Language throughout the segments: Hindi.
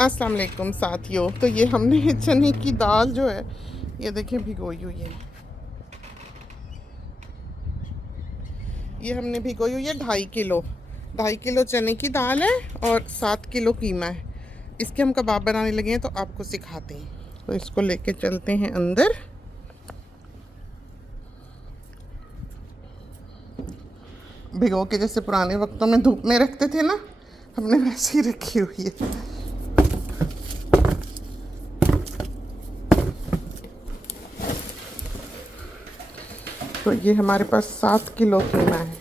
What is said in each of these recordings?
अस्सलाम वालेकुम साथियों। तो ये हमने चने की दाल जो है ये देखिए भिगोई हुई है। ये हमने भिगोई हुई है 2.5 किलो। 2.5 किलो चने की दाल है और 7 किलो कीमा है। इसके हम कबाब बनाने लगे हैं तो आपको सिखाते हैं। तो इसको लेके चलते हैं अंदर। भिगो के जैसे पुराने वक्तों में धूप में रखते थे ना, हमने वैसे ही रखी हुई है। तो ये हमारे पास 7 किलो कीमा है।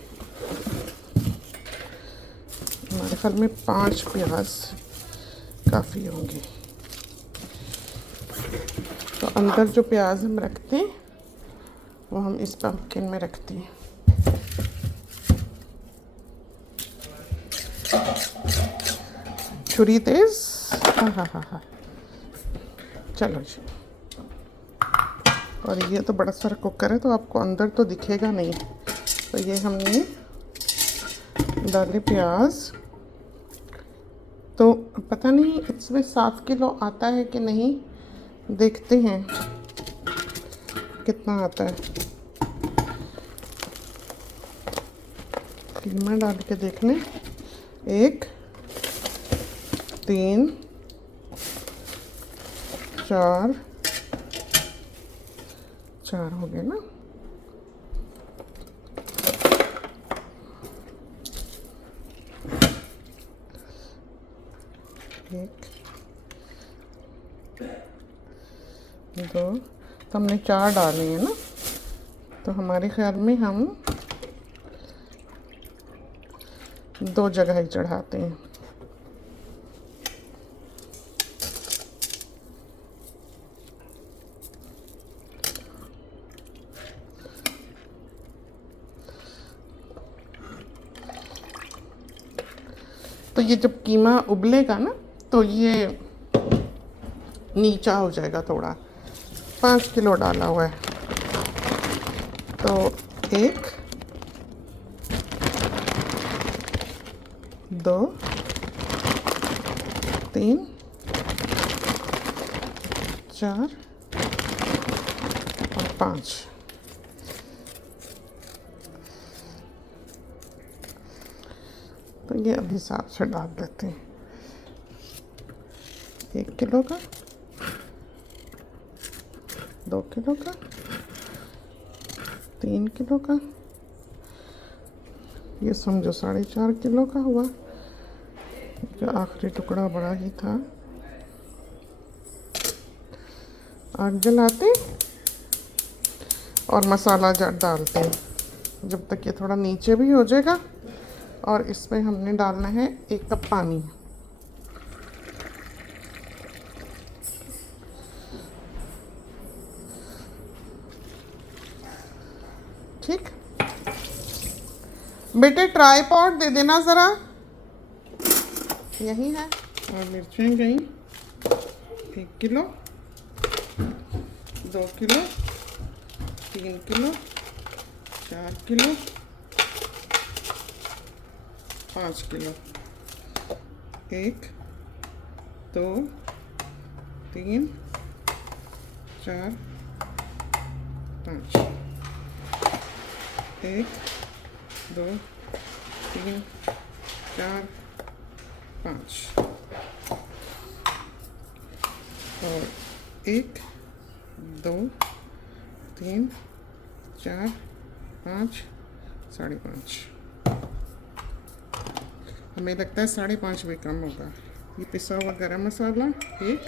हमारे घर में 5 प्याज काफ़ी होंगे। तो अंदर जो प्याज हम रखते हैं वो हम इस पम्पकिन में रखते हैं। छुरी तेज, हाँ। चलो जी। और ये तो बड़ा सारा कुकर है तो आपको अंदर तो दिखेगा नहीं। तो ये हमने डाले प्याज। तो पता नहीं इसमें 7 किलो आता है कि नहीं, देखते हैं कितना आता है। कीमा डाल के देख लें। 1 3 4 4 हो गए ना। एक 2, तो हमने 4 डाले हैं ना। तो हमारे ख्याल में हम 2 जगह ही चढ़ाते हैं। तो ये जब कीमा उबलेगा ना तो ये नीचा हो जाएगा थोड़ा। 5 किलो डाला हुआ है तो 1 2 3 4 और 5। तो ये अब हिसाब से डाल देते हैं। 1 किलो का, 2 किलो का, 3 किलो का, ये समझो 4.5 किलो का हुआ। जो आखिरी टुकड़ा बड़ा ही था। आग जलाते और मसाला डालते हैं जब तक ये थोड़ा नीचे भी हो जाएगा। और इसमें हमने डालना है 1 कप पानी। ठीक, बेटे ट्राइपॉड दे देना ज़रा, यही है। और मिर्चें गई 1 kilo, 2 kilo, 3 kilo, 4 kilo, 5 kilo. 1 2 3 4 5। 1 2 3 4 5 और 1 2 3 4 5 5.5। हमें लगता है 5.5 भी कम होगा। ये पिसा हुआ गरम मसाला 1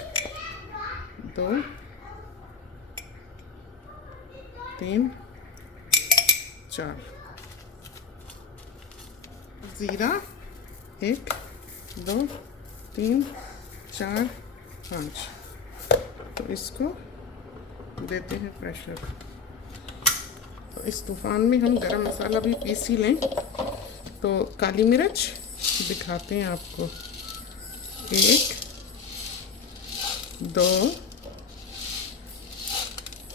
2 3 4। ज़ीरा 1 2 3 4 5। तो इसको देते हैं प्रेशर। तो इस तूफान में हम गरम मसाला भी पीस ही लें। तो काली मिर्च दिखाते हैं आपको। 1 2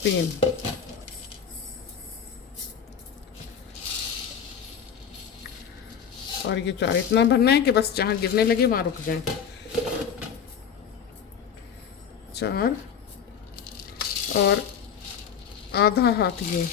3। और ये 4 इतना भरना है कि बस जहाँ गिरने लगे वहाँ रुक जाए। 4 और आधा हाथ ये।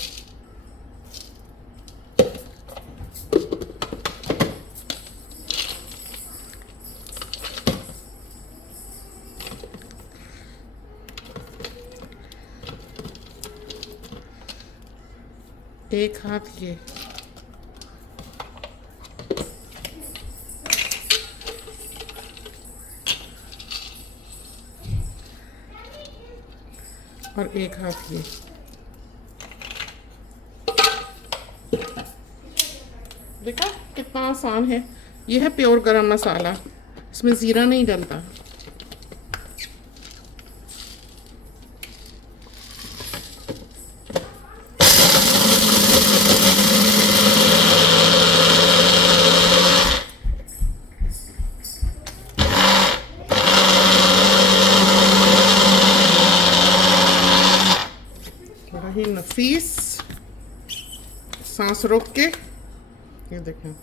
एक हाथ ये। और एक हाथ ये। देखा कितना आसान है। ये है प्योर गरम मसाला, इसमें ज़ीरा नहीं डलता। बड़ा ही नफीस, सांस रोक के। ये देखें,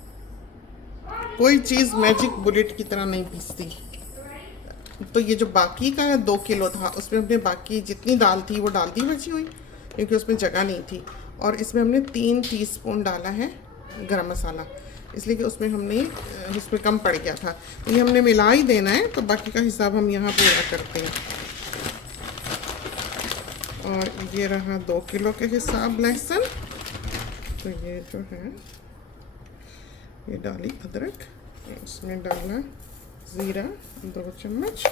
कोई चीज़ मैजिक बुलेट की तरह नहीं पीसती। तो ये जो बाकी का 2 किलो था, उसमें हमने बाकी जितनी दाल थी वो डाल दी बची हुई, क्योंकि उसमें जगह नहीं थी। और इसमें हमने 3 टीस्पून डाला है गरम मसाला, इसलिए कि उसमें हमने इसमें कम पड़ गया था। तो ये हमने मिला ही देना है, तो बाकी का हिसाब हम यहाँ पूरा करते हैं। और ये रहा 2 किलो के हिसाब लहसुन। तो ये जो है, ये डाली अदरक, इसमें डाला ज़ीरा 2 चम्मच,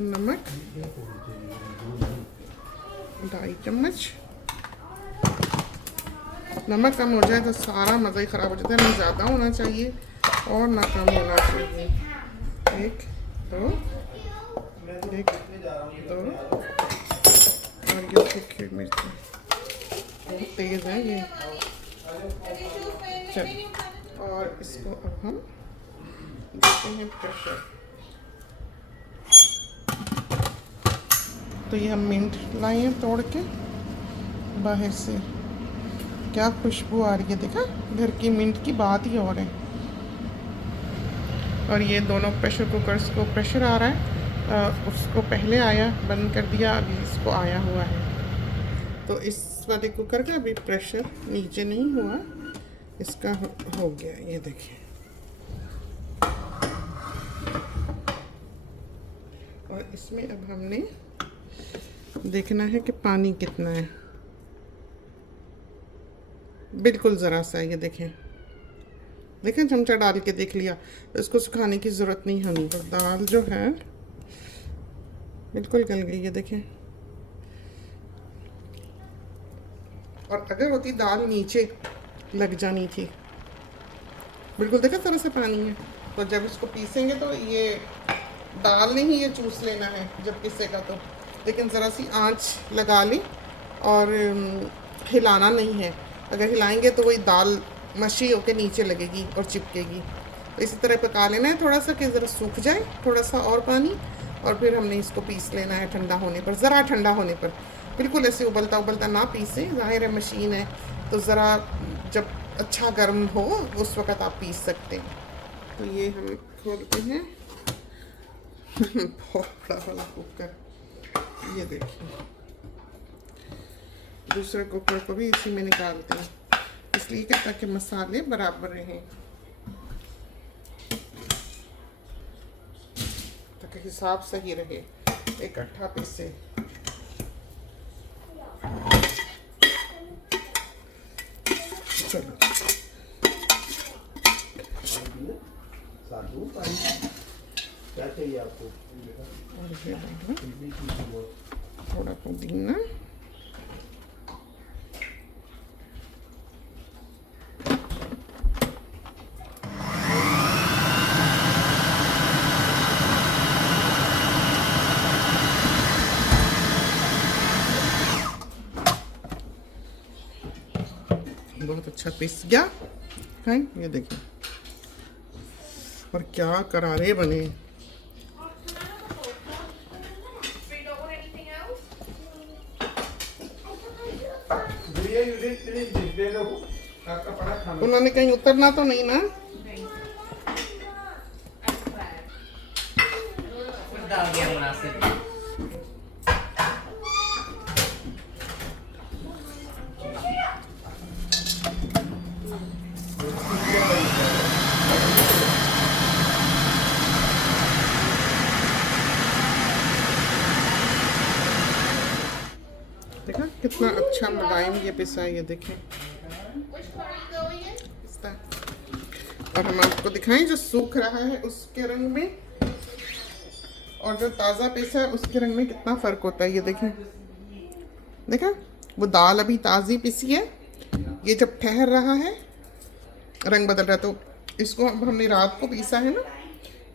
नमक 2.5 चम्मच। नमक कम हो जाए तो सारा मज़ा ही ख़राब हो जाता है। ना ज़्यादा होना चाहिए और ना कम होना चाहिए। 1 2 1 2। और ये सूखी मिर्च बहुत तेज़ है ये। चल, और इसको अब हम देते हैं प्रेशर। तो ये हम मिंट लाए हैं तोड़ के बाहर से। क्या खुशबू आ रही है, देखा, घर की मिंट की बात ही और है। और ये दोनों प्रेशर कुकर्स को प्रेशर आ रहा है। उसको पहले आया, बंद कर दिया, अभी इसको आया हुआ है। तो इस वाले कुकर का अभी प्रेशर नीचे नहीं हुआ, इसका हो गया। ये देखिए, और इसमें अब हमने देखना है कि पानी कितना है। बिल्कुल ज़रा सा, ये देखें, देखें, चमचा डाल के देख लिया। तो इसको सुखाने की ज़रूरत नहीं होनी। तो दाल जो है बिल्कुल गल गई, ये देखें। और अगर होती दाल नीचे लग जानी थी, बिल्कुल देखा तरह से पानी है। तो जब इसको पीसेंगे तो ये दाल नहीं, ये चूस लेना है जब पीसेगा तो। लेकिन ज़रा सी आंच लगा ली और हिलाना नहीं है। अगर हिलाएंगे तो वही दाल मशी होकर नीचे लगेगी और चिपकेगी। तो इसी तरह पका लेना है थोड़ा सा, कि ज़रा सूख जाए थोड़ा सा और पानी। और फिर हमने इसको पीस लेना है ठंडा होने पर, ज़रा ठंडा होने पर। बिल्कुल ऐसे उबलता उबलता ना पीसें, ज़ाहिर है मशीन है, तो ज़रा जब अच्छा गर्म हो उस वक़्त आप पीस सकते हैं। तो ये हम खोलते हैं बहुत बड़ा वाला कुकर। ये देखिए, दूसरे कुकर को भी इसी में निकालते हैं, इसलिए कि ताकि मसाले बराबर रहें, ताकि हिसाब सही रहे, इकट्ठा पीसे। चलो, क्या चाहिए आपको? और ये थोड़ा पुदीना, बहुत अच्छा पीस गया है। ये देखिए, और क्या करारे बने। उन्होंने कहीं उतरना तो नहीं ना? कितना अच्छा मुलायम ये पिसा है, ये देखें पिस्ता। और हम आपको दिखाएं जो सूख रहा है उसके रंग में और जो ताज़ा पिसा है उसके रंग में कितना फ़र्क होता है। ये देखें, देखा वो दाल अभी ताज़ी पिसी है, ये जब ठहर रहा है रंग बदल रहा है। तो इसको अब हमने रात को पीसा है ना,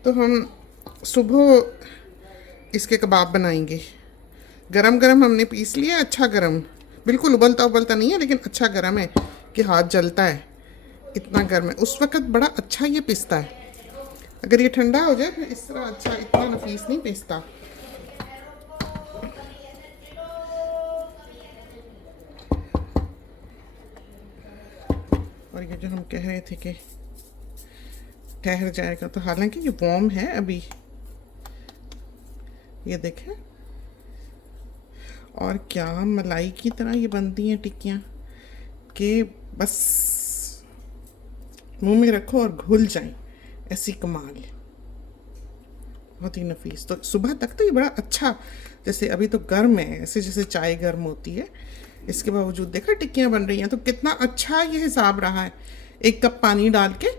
तो हम सुबह इसके कबाब बनाएंगे। गरम गरम हमने पीस लिया, अच्छा गरम, बिल्कुल उबलता उबलता नहीं है लेकिन अच्छा गरम है कि हाथ जलता है, इतना गर्म है। उस वक्त बड़ा अच्छा ये पिसता है। अगर ये ठंडा हो जाए फिर इस तरह अच्छा इतना नफीस नहीं पिसता। और ये जो हम कह रहे थे कि ठहर जाएगा, तो हालांकि ये वार्म है अभी, ये देखें। और क्या मलाई की तरह ये बनती हैं टिक्कियाँ कि बस मुंह में रखो और घुल जाएं, ऐसी कमाल, बहुत ही नफीस। तो सुबह तक तो ये बड़ा अच्छा, जैसे अभी तो गर्म है, ऐसे जैसे चाय गर्म होती है, इसके बावजूद देखा टिक्कियाँ बन रही हैं। तो कितना अच्छा ये हिसाब रहा है। 1 कप पानी डाल के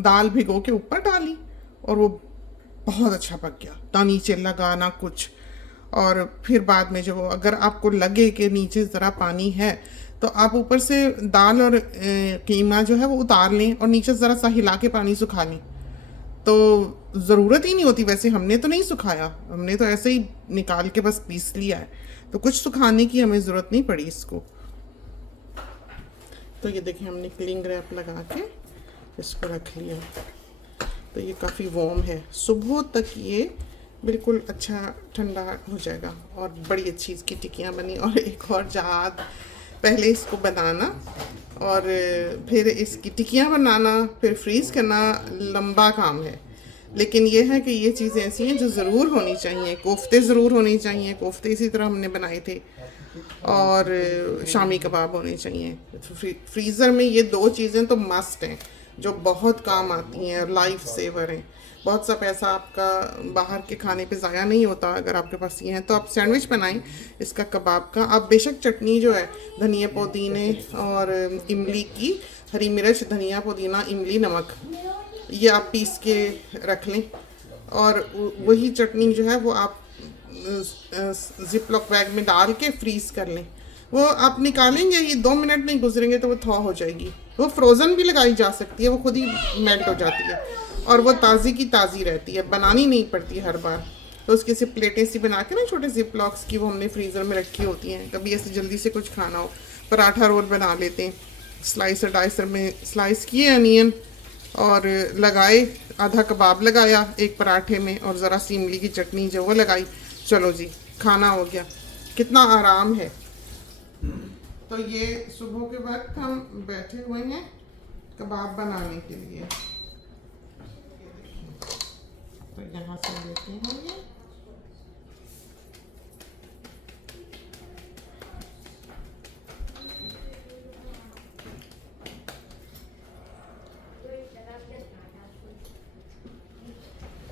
दाल भिगो के ऊपर डाली और वो बहुत अच्छा पक गया, ना नीचे लगा ना कुछ। और फिर बाद में जो अगर आपको लगे कि नीचे ज़रा पानी है तो आप ऊपर से दाल और कीमा जो है वो उतार लें और नीचे ज़रा सा हिला के पानी सुखा लें, तो ज़रूरत ही नहीं होती। वैसे हमने तो नहीं सुखाया, हमने तो ऐसे ही निकाल के बस पीस लिया है, तो कुछ सुखाने की हमें ज़रूरत नहीं पड़ी इसको। तो ये देखिए हमने क्लिंग रैप लगा के इसको रख लिया। तो ये काफ़ी वार्म है, सुबह तक ये बिल्कुल अच्छा ठंडा हो जाएगा और बड़ी अच्छी इसकी टिक्कियाँ बनी। और एक और याद, पहले इसको बनाना और फिर इसकी टिक्कियाँ बनाना, फिर फ्रीज़ करना लंबा काम है। लेकिन ये है कि ये चीज़ें ऐसी हैं जो ज़रूर होनी चाहिए। कोफ्ते ज़रूर होने चाहिए, कोफ्ते इसी तरह हमने बनाए थे, और शामी कबाब होने चाहिए। फ्रीज़र में ये 2 चीज़ें तो मस्ट हैं जो बहुत काम आती हैं और लाइफ सेवर हैं। बहुत सा पैसा आपका बाहर के खाने पे ज़ाया नहीं होता अगर आपके पास ये हैं। तो आप सैंडविच बनाएं इसका, कबाब का। आप बेशक चटनी जो है धनिया पुदीने और इमली की, हरी मिर्च धनिया पुदीना इमली नमक, ये आप पीस के रख लें और वही चटनी जो है वो आप जिप लॉक बैग में डाल के फ्रीज़ कर लें। वो आप निकालेंगे, ये 2 मिनट नहीं गुजरेंगे तो वो थॉ हो जाएगी। वो फ्रोज़न भी लगाई जा सकती है, वो खुद ही मेल्ट हो जाती है और वो ताज़ी की ताज़ी रहती है, बनानी नहीं पड़ती हर बार। तो उसकी सिर्फ प्लेटें सी बना के ना, छोटे जिप लॉक्स की, वो हमने फ्रीज़र में रखी होती हैं। कभी ऐसे जल्दी से कुछ खाना हो, पराठा रोल बना लेते हैं, स्लाइसर डाइसर में स्लाइस किए अनियन और लगाए, आधा कबाब लगाया एक पराठे में और ज़रा सी इमली की चटनी जो वो लगाई, चलो जी खाना हो गया। कितना आराम है। तो ये सुबह के वक्त हम बैठे हुए हैं कबाब बनाने के लिए। तो यहाँ से लेते हैं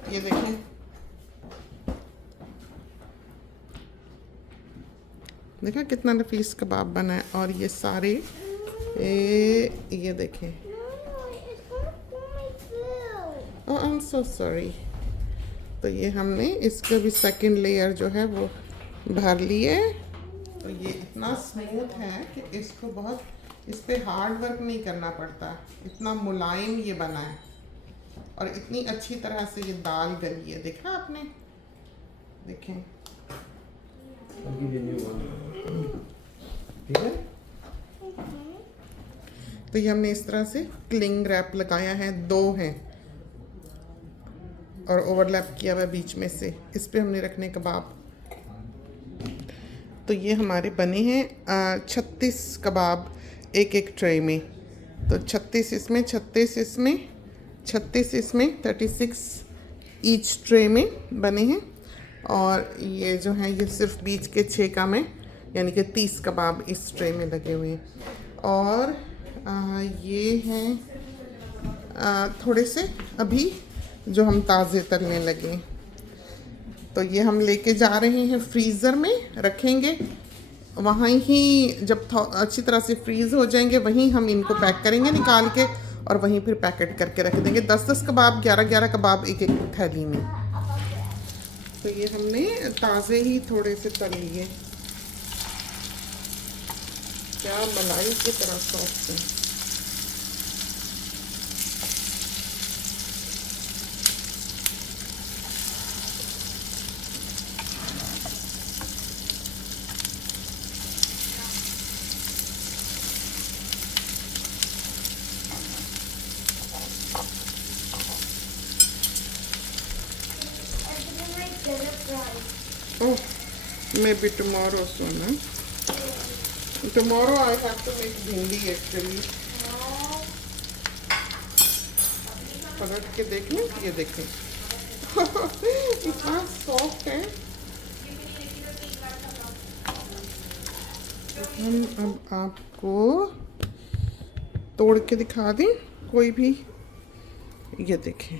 ये देखें, देखा कितना नफीस कबाब बना है। और ये सारे ये देखें, ओह आई एम सो सॉरी। तो ये हमने इसका भी सेकंड लेयर जो है वो भर लिए। तो ये इतना स्मूथ है कि इसको बहुत, इस पे हार्ड वर्क नहीं करना पड़ता, इतना मुलायम ये बना है और इतनी अच्छी तरह से ये दाल गली है। देखा आपने, देखें ठीक है। तो ये हमने इस तरह से क्लिंग रैप लगाया है, 2 हैं और ओवरलैप किया हुआ बीच में से, इस पे हमने रखने कबाब। तो ये हमारे बने हैं 36 कबाब एक ट्रे में। तो 36 इसमें, 36 इसमें, 36 इसमें, 36 ईच ट्रे में बने हैं। और ये जो है ये सिर्फ बीच के 6 का में, यानी कि 30 कबाब इस ट्रे में लगे हुए हैं। और ये हैं थोड़े से अभी जो हम ताज़े तलने लगे। तो ये हम लेके जा रहे हैं फ्रीज़र में, रखेंगे वहाँ ही जब अच्छी तरह से फ्रीज़ हो जाएंगे वहीं हम इनको पैक करेंगे निकाल के, और वहीं फिर पैकेट करके रख देंगे। 10-10 कबाब, 11-11 कबाब एक एक थैली में। तो ये हमने ताज़े ही थोड़े से तल लिए, क्या मलाई की तरह सॉफ्ट है। Oh, maybe tomorrow soon. Tomorrow I have to make bhindi actually. पलट के देख लें, ये देखें इतना सॉफ्ट है। हम अब आपको तोड़ के दिखा दें कोई भी, ये देखें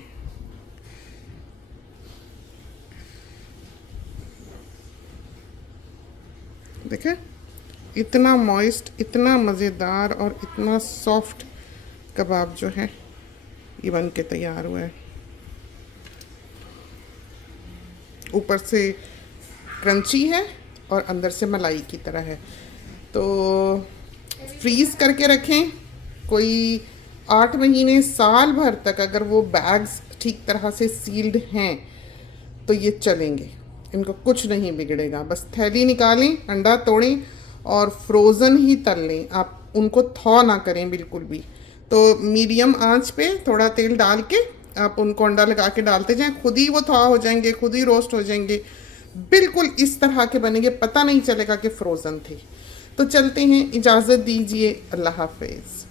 देखें, इतना मॉइस्ट, इतना मज़ेदार और इतना सॉफ्ट कबाब जो है ये बन के तैयार हुआ है। ऊपर से क्रंची है और अंदर से मलाई की तरह है। तो फ्रीज़ करके रखें, कोई 8 महीने साल भर तक अगर वो बैग्स ठीक तरह से सील्ड हैं तो ये चलेंगे, इनको कुछ नहीं बिगड़ेगा। बस थैली निकालें, अंडा तोड़ें और फ्रोज़न ही तल लें। आप उनको थॉ ना करें बिल्कुल भी। तो मीडियम आंच पे थोड़ा तेल डाल के आप उनको अंडा लगा के डालते जाएं, खुद ही वो थॉ हो जाएंगे, खुद ही रोस्ट हो जाएंगे। बिल्कुल इस तरह के बनेंगे, पता नहीं चलेगा कि फ्रोज़न थे। तो चलते हैं, इजाज़त दीजिए, अल्लाह हाफिज़।